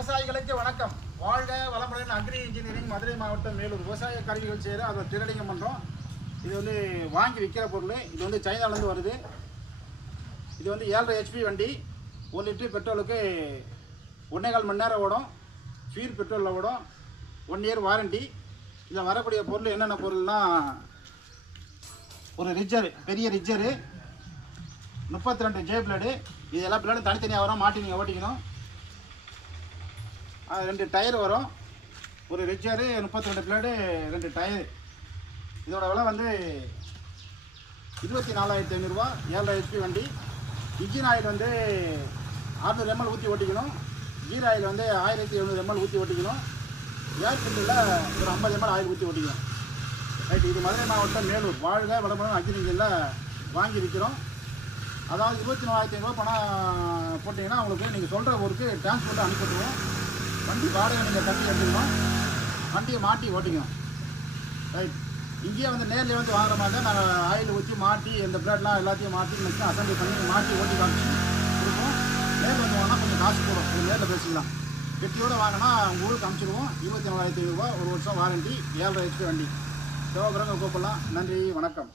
விவசாயிகளுக்கு வணக்கம். வாழ்க வளமுடன். அக்ரி இன்ஜினியரிங், மதுரை மாவட்டம், மேலூர். விவசாய கருவிகள் செய்கிற அதை திருடிங்க பண்ணுறோம். இது வந்து வாங்கி விற்கிற பொருள். இது வந்து சைனாலேருந்து வருது. இது வந்து 7.5 HP வண்டி. 1 லிட்டர் பெட்ரோலுக்கு 1.25 மணி நேரம் ஓடும். ஃபீர் பெட்ரோலில் ஓடும். 1 இயர் வாரண்டி. இதில் வரக்கூடிய பொருள் என்னென்ன பொருள்னால், ஒரு ரிஜ்ஜரு, பெரிய ரிஜ்ஜரு, 32 ஜே பிளேடு. இது எல்லா பிளேடும் தனித்தனியாக வரும், மாட்டி நீங்கள் ஓட்டிக்கணும். 2 டயர் வரும். ஒரு ரிஜ்ஜரு, 32 பிளேடு, 2 டயரு. இதோட விலை வந்து 24,500 ரூபா. 7.5 HP வண்டி. இன்ஜின் ஆயில் வந்து 600 ml ஊற்றி ஓட்டிக்கணும். கீர் ஆயில் வந்து 1700 ml ஊற்றி ஓட்டிக்கணும். ஏர் ஃபில்டரில் ஒரு 50 ml ஆயில் ஊற்றி ஓட்டிக்கணும். ரைட். இது மதுரை மாவட்டம், மேலூர். வாழ்க வளமுடன் அக்ரி இன்ஜினில் வாங்கி விற்கிறோம். அதாவது 24,500 ரூபா பணம் போட்டிங்கன்னா உங்களுக்கு நீங்கள் சொல்கிற ஊருக்கு டிரான்ஸ்போர்ட்டை அனுப்பிவிடுவோம். வண்டி வாடகை நீங்கள் கட்டி எடுத்துக்கணும். வண்டியை மாட்டி ஓட்டிக்கணும். ரைட். இங்கேயே வந்து நேரில் வந்து வாங்குற மாதிரி தான் நாங்கள் ஆயில் ஊற்றி மாட்டி இந்த பிளேட்லாம் எல்லாத்தையும் மாட்டி மிஷின் அசம்பிளி பண்ணி மாட்டி ஓட்டி காமிச்சு கொடுப்போம். நேரில் வந்து வாங்கினா கொஞ்சம் காசு போடும். இது நேரில் பேசிக்கலாம். வெட்டியோடு வாங்கினா உங்கள் ஊருக்கு அனுப்பிச்சிடுவோம். 24,500 ரூபா. 1 வருஷம் வாரண்டி. 7.5 HP வண்டி. தேவைப்படுறவங்க கூப்பிடலாம். நன்றி, வணக்கம்.